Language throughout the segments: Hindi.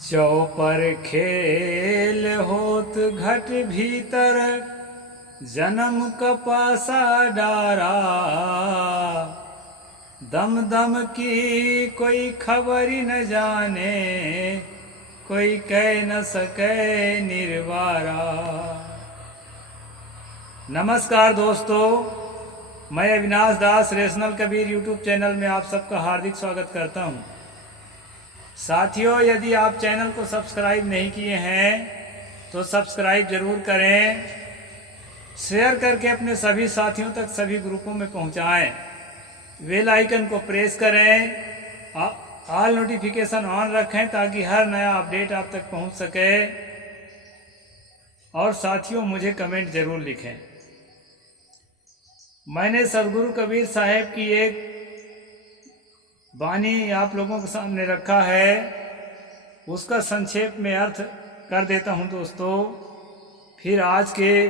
चौपर खेल होत घट भीतर, जन्म कपासा डारा। दम दम की कोई खबरी न जाने, कोई कह न सके निर्वारा। नमस्कार दोस्तों, मैं अविनाश दास रेशनल कबीर यूट्यूब चैनल में आप सबका हार्दिक स्वागत करता हूं। साथियों, यदि आप चैनल को सब्सक्राइब नहीं किए हैं तो सब्सक्राइब जरूर करें, शेयर करके अपने सभी साथियों तक सभी ग्रुपों में पहुंचाएं, बेल आइकन को प्रेस करें, ऑल नोटिफिकेशन ऑन रखें ताकि हर नया अपडेट आप तक पहुंच सके। और साथियों, मुझे कमेंट जरूर लिखें। मैंने सदगुरु कबीर साहब की एक वाणी आप लोगों के सामने रखा है, उसका संक्षेप में अर्थ कर देता हूं दोस्तों, फिर आज के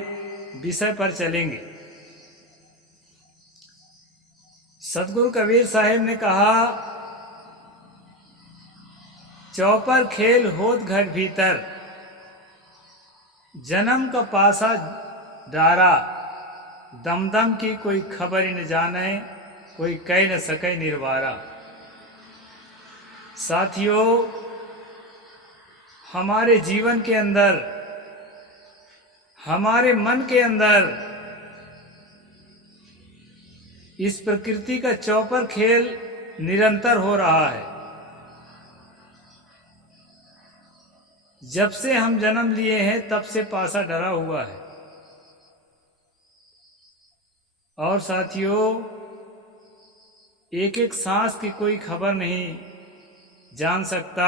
विषय पर चलेंगे। सदगुरु कबीर साहब ने कहा, चौपर खेल होत घर भीतर, जन्म का पासा डारा। दमदम की कोई खबर ही न जाने, कोई कह न सके निर्वारा। साथियों, हमारे जीवन के अंदर, हमारे मन के अंदर इस प्रकृति का चौपर खेल निरंतर हो रहा है। जब से हम जन्म लिए हैं तब से पासा डरा हुआ है। और साथियों, एक एक सांस की कोई खबर नहीं जान सकता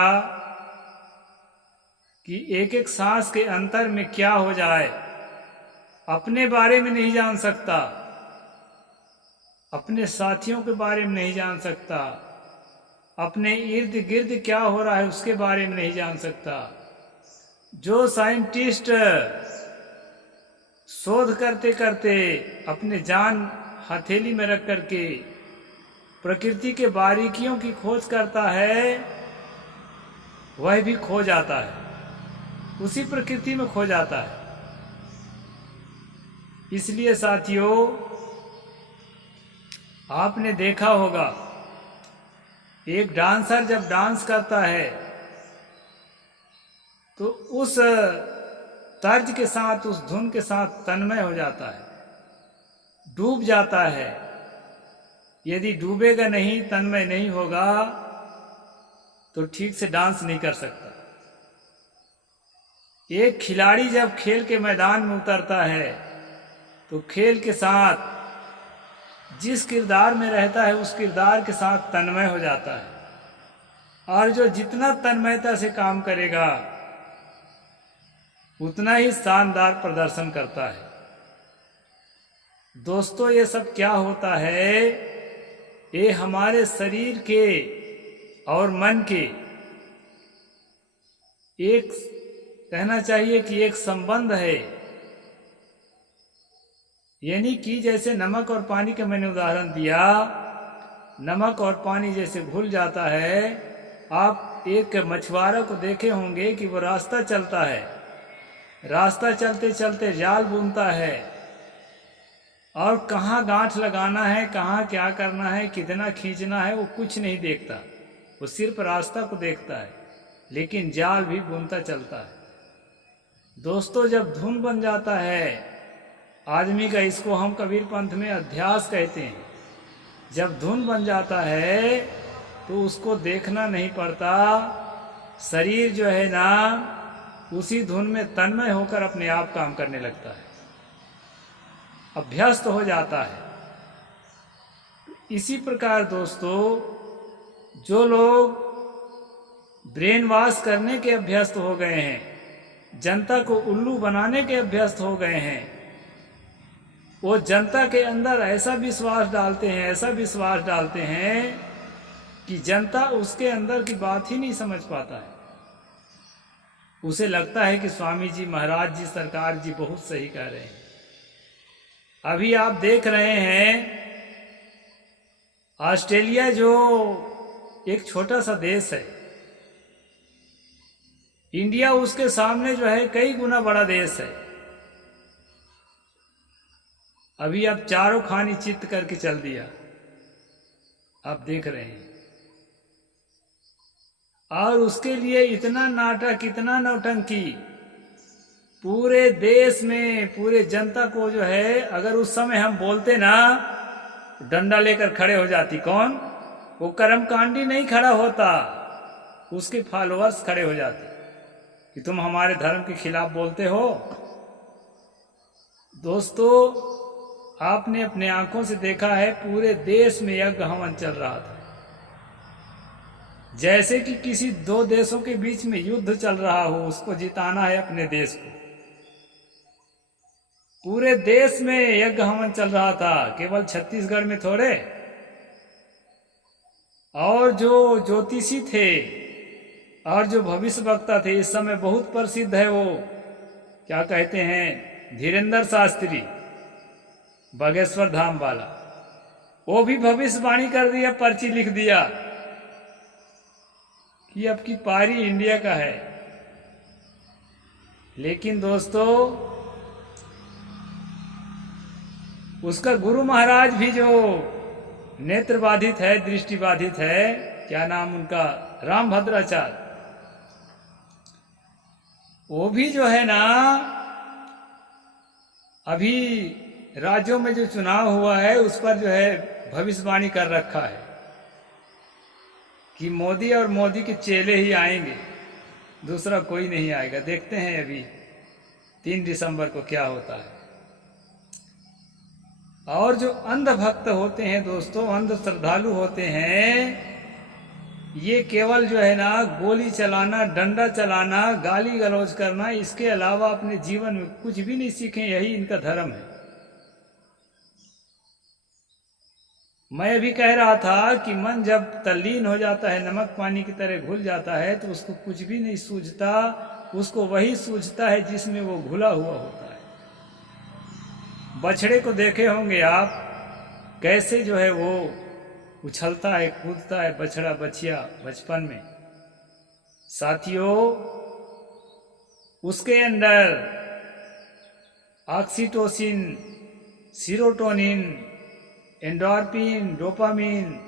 कि एक एक सांस के अंतर में क्या हो जाए। अपने बारे में नहीं जान सकता, अपने साथियों के बारे में नहीं जान सकता, अपने इर्द गिर्द क्या हो रहा है उसके बारे में नहीं जान सकता। जो साइंटिस्ट शोध करते करते अपने जान हथेली में रख करके प्रकृति के बारीकियों की खोज करता है, वह भी खो जाता है, उसी प्रकृति में खो जाता है। इसलिए साथियों, आपने देखा होगा, एक डांसर जब डांस करता है तो उस तर्ज के साथ, उस धुन के साथ तन्मय हो जाता है, डूब जाता है। यदि डूबेगा नहीं, तन्मय नहीं होगा तो ठीक से डांस नहीं कर सकता। एक खिलाड़ी जब खेल के मैदान में उतरता है तो खेल के साथ जिस किरदार में रहता है उस किरदार के साथ तन्मय हो जाता है। और जो जितना तन्मयता से काम करेगा उतना ही शानदार प्रदर्शन करता है। दोस्तों, ये सब क्या होता है? ये हमारे शरीर के और मन के एक, कहना चाहिए कि एक संबंध है। यानी कि जैसे नमक और पानी का मैंने उदाहरण दिया, नमक और पानी जैसे घुल जाता है। आप एक मछुआरा को देखे होंगे कि वो रास्ता चलता है, रास्ता चलते चलते जाल बुनता है, और कहाँ गांठ लगाना है, कहाँ क्या करना है, कितना खींचना है, वो कुछ नहीं देखता। वो सिर्फ रास्ता को देखता है, लेकिन जाल भी बुनता चलता है। दोस्तों, जब धुन बन जाता है आदमी का, इसको हम कबीर पंथ में अध्यास कहते हैं। जब धुन बन जाता है तो उसको देखना नहीं पड़ता, शरीर जो है ना उसी धुन में तन्मय होकर अपने आप काम करने लगता है, अभ्यस्त हो जाता है। इसी प्रकार दोस्तों, जो लोग ब्रेन वॉश करने के अभ्यस्त हो गए हैं, जनता को उल्लू बनाने के अभ्यस्त हो गए हैं, वो जनता के अंदर ऐसा विश्वास डालते हैं, ऐसा विश्वास डालते हैं कि जनता उसके अंदर की बात ही नहीं समझ पाता है। उसे लगता है कि स्वामी जी, महाराज जी, सरकार जी बहुत सही कह रहे हैं। अभी आप देख रहे हैं, ऑस्ट्रेलिया जो एक छोटा सा देश है, इंडिया उसके सामने जो है कई गुना बड़ा देश है। अभी अब चारों खानी चित्त करके चल दिया, आप देख रहे हैं। और उसके लिए इतना नाटक, इतना नौटंकी, पूरे देश में पूरे जनता को जो है, अगर उस समय हम बोलते ना, डंडा लेकर खड़े हो जाती। कौन? वो कर्मकांडी नहीं खड़ा होता, उसके फॉलोअर्स खड़े हो जाते कि तुम हमारे धर्म के खिलाफ बोलते हो। दोस्तों, आपने अपने आंखों से देखा है, पूरे देश में यज्ञ हवन चल रहा था, जैसे कि किसी दो देशों के बीच में युद्ध चल रहा हो, उसको जिताना है अपने देश को। पूरे देश में यज्ञ हवन चल रहा था, केवल छत्तीसगढ़ में थोड़े। और जो ज्योतिषी थे और जो भविष्य वक्ता थे, इस समय बहुत प्रसिद्ध है, वो क्या कहते हैं, धीरेन्द्र शास्त्री, बागेश्वर धाम वाला, वो भी भविष्यवाणी कर दिया, पर्ची लिख दिया कि अब की पारी इंडिया का है। लेकिन दोस्तों, उसका गुरु महाराज भी जो नेत्र बाधित है, दृष्टि बाधित है, क्या नाम उनका, रामभद्राचार्य, वो भी जो है ना, अभी राज्यों में जो चुनाव हुआ है उस पर जो है भविष्यवाणी कर रखा है कि मोदी और मोदी के चेले ही आएंगे, दूसरा कोई नहीं आएगा। देखते हैं अभी 3 दिसंबर को क्या होता है। और जो अंध भक्त होते हैं दोस्तों, अंध श्रद्धालु होते हैं, ये केवल जो है ना गोली चलाना, डंडा चलाना, गाली गलौज करना, इसके अलावा अपने जीवन में कुछ भी नहीं सीखे, यही इनका धर्म है। मैं भी कह रहा था कि मन जब तल्लीन हो जाता है, नमक पानी की तरह घुल जाता है, तो उसको कुछ भी नहीं सूझता, उसको वही सूझता है जिसमें वो घुला हुआ होता है। बछड़े को देखे होंगे आप, कैसे जो है वो उछलता है, कूदता है, बछड़ा बछिया बचपन में। साथियों, उसके अंदर ऑक्सीटोसिन, सीरोटोनिन, एंडोर्फिन, डोपामिन,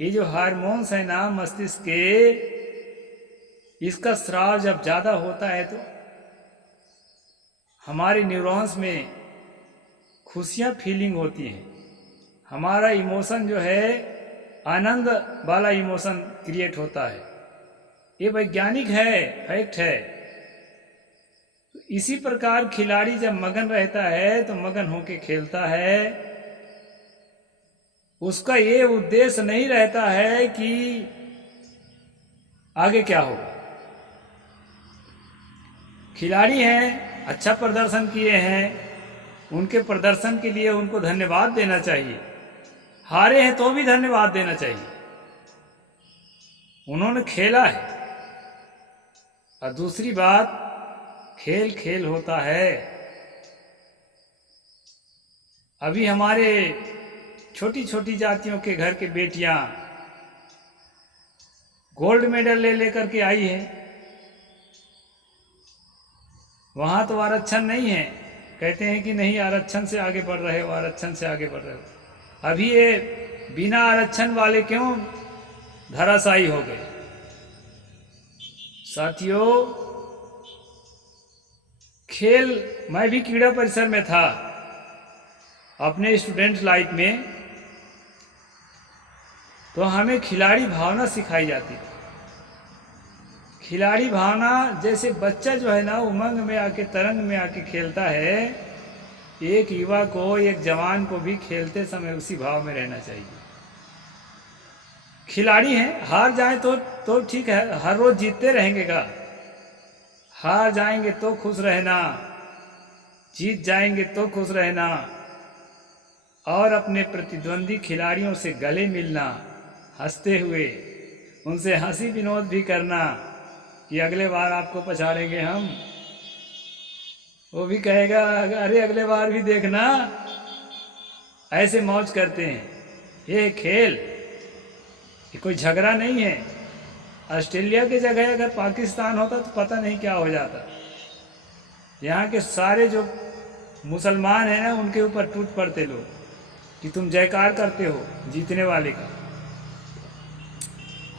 ये जो हार्मोन्स है ना मस्तिष्क के, इसका स्राव जब ज्यादा होता है तो हमारे न्यूरॉन्स में खुशियां फीलिंग होती हैं। हमारा इमोशन जो है आनंद वाला इमोशन क्रिएट होता है। ये वैज्ञानिक है, फैक्ट है। इसी प्रकार खिलाड़ी जब मगन रहता है तो मगन होके खेलता है, उसका ये उद्देश्य नहीं रहता है कि आगे क्या होगा। खिलाड़ी हैं, अच्छा प्रदर्शन किए हैं, उनके प्रदर्शन के लिए उनको धन्यवाद देना चाहिए। हारे हैं तो भी धन्यवाद देना चाहिए, उन्होंने खेला है। और दूसरी बात, खेल खेल होता है। अभी हमारे छोटी छोटी जातियों के घर के बेटियां गोल्ड मेडल ले लेकर के आई है। वहां तो आरक्षण नहीं है, कहते हैं कि नहीं आरक्षण से आगे बढ़ रहे हो, आरक्षण से आगे बढ़ रहे हो। अभी ये बिना आरक्षण वाले क्यों धराशायी हो गए। साथियों, खेल, मैं भी क्रीड़ा परिसर में था अपने स्टूडेंट लाइफ में, तो हमें खिलाड़ी भावना सिखाई जाती थी। खिलाड़ी भावना, जैसे बच्चा जो है ना उमंग में आके, तरंग में आके खेलता है, एक युवा को, एक जवान को भी खेलते समय उसी भाव में रहना चाहिए। खिलाड़ी हैं, हार जाए तो ठीक है, हर रोज जीतते रहेंगे का? हार जाएंगे तो खुश रहना, जीत जाएंगे तो खुश रहना, और अपने प्रतिद्वंदी खिलाड़ियों से गले मिलना, हंसते हुए उनसे हंसी विनोद भी करना कि अगले बार आपको पछाड़ेंगे हम। वो भी कहेगा अरे अगले बार भी देखना। ऐसे मौज करते हैं। ये खेल, ये कोई झगड़ा नहीं है, ऑस्ट्रेलिया की जगह अगर पाकिस्तान होता तो पता नहीं क्या हो जाता। यहाँ के सारे जो मुसलमान हैं ना, उनके ऊपर टूट पड़ते लोग कि तुम जयकार करते हो जीतने वाले का।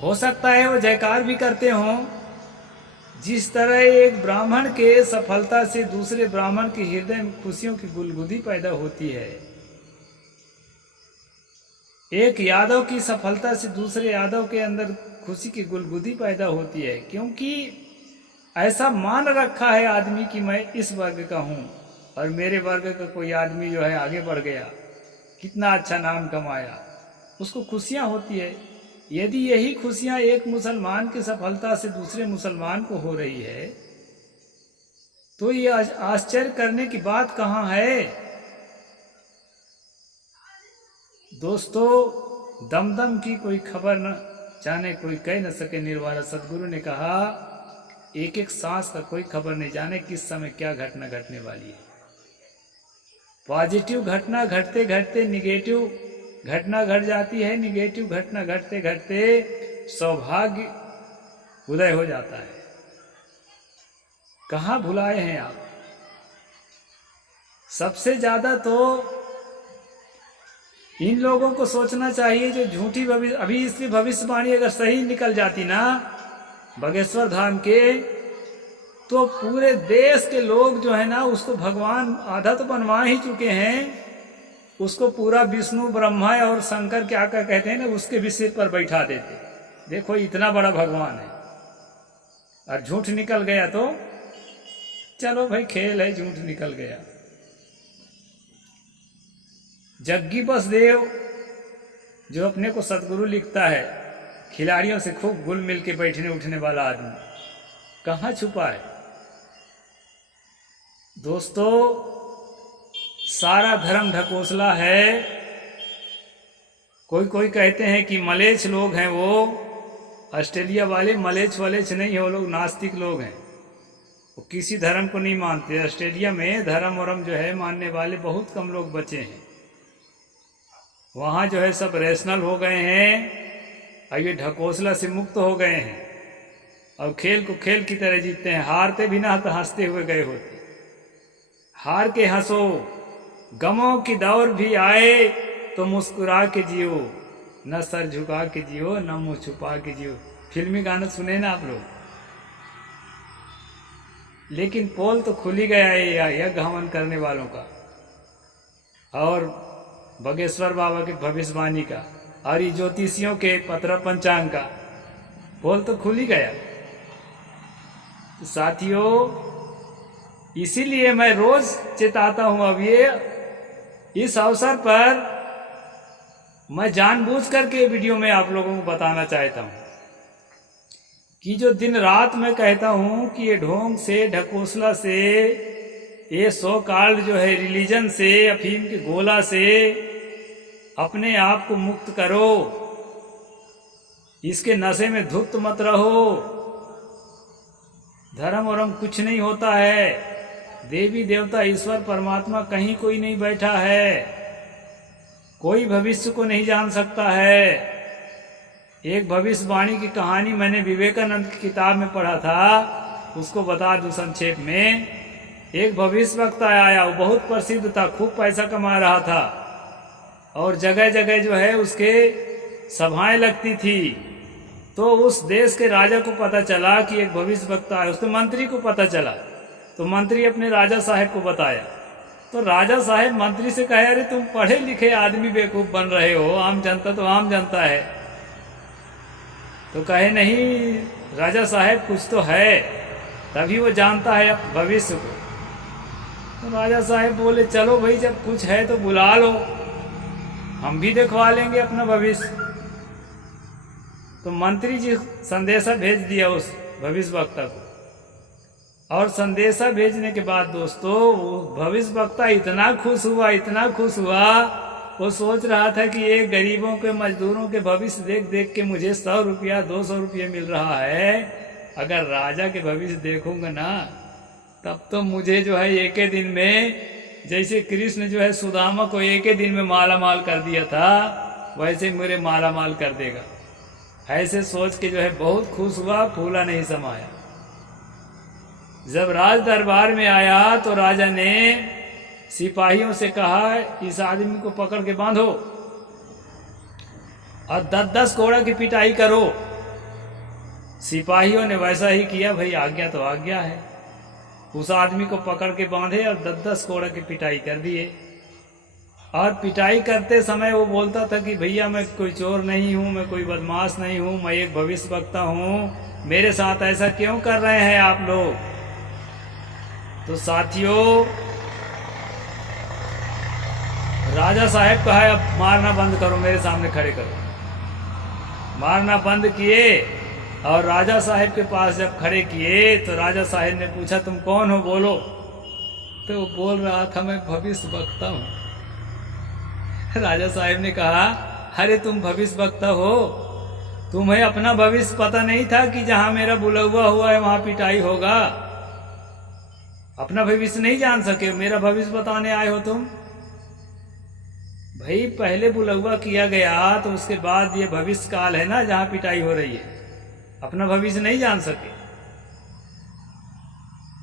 हो सकता है वो जयकार भी करते हों। जिस तरह एक ब्राह्मण के सफलता से दूसरे ब्राह्मण के हृदय में खुशियों की गुलगुदी पैदा होती है, एक यादव की सफलता से दूसरे यादव के अंदर खुशी की गुलगुदी पैदा होती है, क्योंकि ऐसा मान रखा है आदमी कि मैं इस वर्ग का हूँ और मेरे वर्ग का कोई आदमी जो है आगे बढ़ गया, कितना अच्छा नाम कमाया, उसको खुशियाँ होती है। यदि यही खुशियाँ एक मुसलमान की सफलता से दूसरे मुसलमान को हो रही है तो ये आश्चर्य करने की बात कहाँ है। दोस्तों, दमदम की कोई खबर न जाने कोई कह न सके निर्वारा। सदगुरु ने कहा एक एक सांस का कोई खबर नहीं जाने किस समय क्या घटना घटने वाली है। पॉजिटिव घटना घटते घटते निगेटिव घटना घट जाती है, निगेटिव घटना घटते घटते सौभाग्य उदय हो जाता है। कहाँ भुलाए हैं आप। सबसे ज्यादा तो इन लोगों को सोचना चाहिए जो झूठी अभी इसकी भविष्यवाणी अगर सही निकल जाती ना बागेश्वर धाम के, तो पूरे देश के लोग जो है ना उसको भगवान आधा तो बनवा ही चुके हैं, उसको पूरा विष्णु ब्रह्मा और शंकर क्या क्या कहते हैं ना उसके भी सिर पर बैठा देते। देखो इतना बड़ा भगवान है और झूठ निकल गया तो चलो भाई खेल है, झूठ निकल गया। जग्गी बसदेव जो अपने को सतगुरु लिखता है, खिलाड़ियों से खूब घुल मिल के बैठने उठने वाला आदमी, कहाँ छुपा है। दोस्तों, सारा धर्म ढकोसला है। कोई कोई कहते हैं कि मलेच्छ लोग हैं वो, ऑस्ट्रेलिया वाले मलेच्छ वलेच्छ नहीं है, वो लोग नास्तिक लोग हैं, वो किसी धर्म को नहीं मानते। ऑस्ट्रेलिया में धर्म वरम जो है मानने वाले बहुत कम लोग बचे हैं। वहाँ जो है सब रैशनल हो गए हैं और ये ढकोसला से मुक्त हो गए हैं और खेल को खेल की तरह जीतते हैं। हारते भी ना तो हंसते हुए गए होते। हार के हंसो, गमों की दौर भी आए तो मुस्कुरा के जियो, न सर झुका के जियो न मुंह छुपा के जियो। फिल्मी गाना सुने ना आप लोग। लेकिन पोल तो खुल ही गया है यज्ञ हवन करने वालों का और बागेश्वर बाबा की भविष्यवाणी का और ये ज्योतिषियों के पत्र पंचांग का पोल तो खुल ही गया। तो साथियों, इसीलिए मैं रोज चेताता हूं। अब ये इस अवसर पर मैं जानबूझ करके वीडियो में आप लोगों को बताना चाहता हूं कि जो दिन रात मैं कहता हूं कि ये ढोंग से ढकोसला से, ये सो कॉल्ड जो है रिलीजन से, अफीम के गोला से अपने आप को मुक्त करो, इसके नशे में धुत मत रहो। धर्म वरम कुछ नहीं होता है। देवी देवता ईश्वर परमात्मा कहीं कोई नहीं बैठा है। कोई भविष्य को नहीं जान सकता है। एक भविष्यवाणी की कहानी मैंने विवेकानंद की किताब में पढ़ा था, उसको बता दूं संक्षेप में। एक भविष्य वक्ता आया, वो बहुत प्रसिद्ध था, खूब पैसा कमा रहा था और जगह जगह जो है उसके सभाएं लगती थी। तो उस देश के राजा को पता चला कि एक भविष्य वक्ता है। उसके मंत्री को पता चला तो मंत्री अपने राजा साहब को बताया। तो राजा साहब मंत्री से कहे, अरे तुम पढ़े लिखे आदमी बेवकूफ बन रहे हो, आम जनता तो आम जनता है। तो कहे नहीं राजा साहब कुछ तो है, तभी वो जानता है भविष्य को। तो राजा साहब बोले चलो भाई जब कुछ है तो बुला लो, हम भी दिखवा लेंगे अपना भविष्य। तो मंत्री जी संदेशा भेज दिया उस भविष्य वक्ता को और संदेशा भेजने के बाद दोस्तों वो भविष्य वक्ता इतना खुश हुआ, इतना खुश हुआ, वो सोच रहा था कि ये गरीबों के मजदूरों के भविष्य देख देख के मुझे 100 रुपया 200 रुपये मिल रहा है, अगर राजा के भविष्य देखूंगा ना तब तो मुझे जो है एक ही दिन में, जैसे कृष्ण जो है सुदामा को एक ही दिन में माला माल कर दिया था, वैसे मेरे माला माल कर देगा। ऐसे सोच के जो है बहुत खुश हुआ, फूला नहीं समाया। जब राज दरबार में आया तो राजा ने सिपाहियों से कहा, इस आदमी को पकड़ के बांधो और 10-10 कोड़ा की पिटाई करो। सिपाहियों ने वैसा ही किया। भाई आज्ञा तो आज्ञा है। उस आदमी को पकड़ के बांधे और 10-10 कोड़ा की पिटाई कर दिए। और पिटाई करते समय वो बोलता था कि भैया मैं कोई चोर नहीं हूँ, मैं कोई बदमाश नहीं हूँ, मैं एक भविष्यवक्ता हूँ, मेरे साथ ऐसा क्यों कर रहे हैं आप लोग। तो साथियों, राजा साहब कहा अब मारना बंद करो, मेरे सामने खड़े करो। मारना बंद किए और राजा साहब के पास जब खड़े किए तो राजा साहब ने पूछा, तुम कौन हो, बोलो। तो वो बोल रहा था, मैं भविष्यवक्ता हूँ। राजा साहब ने कहा, अरे तुम भविष्यवक्ता हो, तुम्हें अपना भविष्य पता नहीं था कि जहां मेरा बुलवा हुआ है वहां पिटाई होगा। अपना भविष्य नहीं जान सके, मेरा भविष्य बताने आए हो तुम। भाई पहले बुलवा किया गया तो उसके बाद ये भविष्य काल है ना जहां पिटाई हो रही है, अपना भविष्य नहीं जान सके।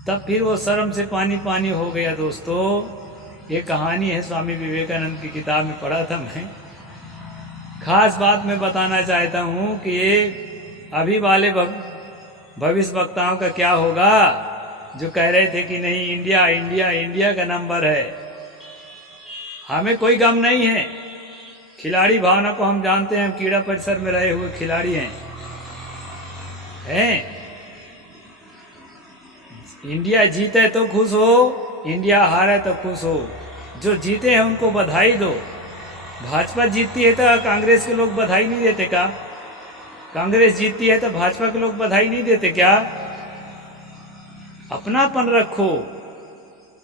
तब फिर वो शर्म से पानी पानी हो गया। दोस्तों, ये कहानी है, स्वामी विवेकानंद की किताब में पढ़ा था मैं। खास बात मैं बताना चाहता हूँ कि ये अभी वाले भविष्य वक्ताओं का क्या होगा जो कह रहे थे कि नहीं इंडिया इंडिया इंडिया का नंबर है। हमें कोई गम नहीं है, खिलाड़ी भावना को हम जानते हैं, हम कीड़ा परिसर में रहे हुए खिलाड़ी हैं। इंडिया जीते तो खुश हो, इंडिया हारे तो खुश हो। जो जीते हैं उनको बधाई दो। भाजपा जीतती है तो कांग्रेस के लोग बधाई नहीं देते क्या? कांग्रेस जीतती है तो भाजपा के लोग बधाई नहीं देते क्या? अपनापन रखो,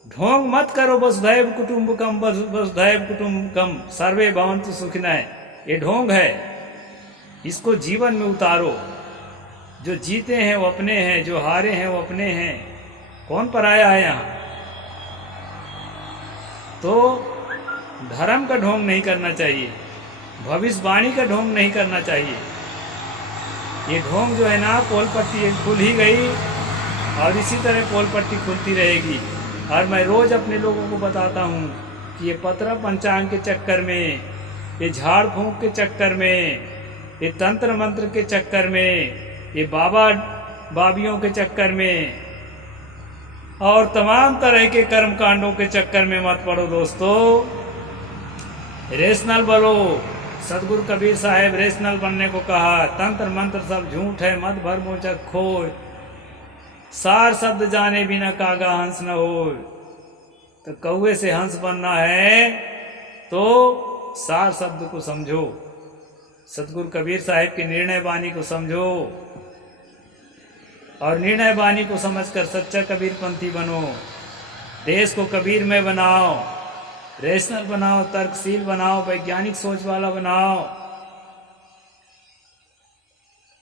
ढोंग मत करो। वसुधैव कुटुंबकम वसुधैव कुटुंबकम सर्वे भवन्तु सुखिनः, ये ढोंग है, इसको जीवन में उतारो। जो जीते हैं वो अपने हैं, जो हारे हैं वो अपने हैं, कौन पराया है यहाँ। तो धर्म का ढोंग नहीं करना चाहिए, भविष्यवाणी का ढोंग नहीं करना चाहिए। ये ढोंग जो है ना, पोल पट्टी खुल ही गई और इसी तरह पोल पट्टी खुलती रहेगी। और मैं रोज अपने लोगों को बताता हूँ कि ये पतरा पंचांग के चक्कर में, ये झाड़ फूंक के चक्कर में, ये तंत्र मंत्र के चक्कर में, ये बाबा बाबियों के चक्कर में और तमाम तरह के कर्म कांडों के चक्कर में मत पड़ो दोस्तों। रेशनल बनो। सदगुरु कबीर साहब रेशनल बनने को कहा। तंत्र मंत्र सब झूठ है, मत भर मोचक खोय, सार शब्द जाने बिना कागा हंस न हो। तो कौवे से हंस बनना है तो सार शब्द को समझो, सदगुरु कबीर साहब की निर्णय वाणी को समझो और निर्णय वाणी को समझकर सच्चा कबीर पंथी बनो। देश को कबीर में बनाओ, रेशनल बनाओ, तर्कशील बनाओ, वैज्ञानिक सोच वाला बनाओ।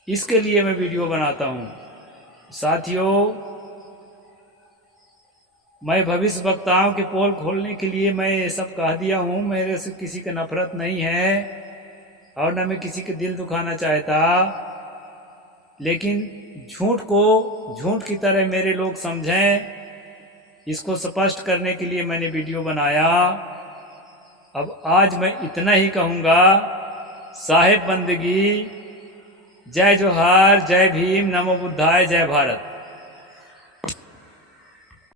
इसके लिए मैं वीडियो बनाता हूँ। साथियों, मैं भविष्य वक्ताओं के पोल खोलने के लिए मैं ये सब कह दिया हूँ। मेरे से किसी का नफरत नहीं है और न मैं किसी के दिल दुखाना चाहता, लेकिन झूठ को झूठ की तरह मेरे लोग समझें, इसको स्पष्ट करने के लिए मैंने वीडियो बनाया। अब आज मैं इतना ही कहूँगा। साहेब बंदगी, जय जोहार, जय भीम, नमो बुद्धाय, जय भारत।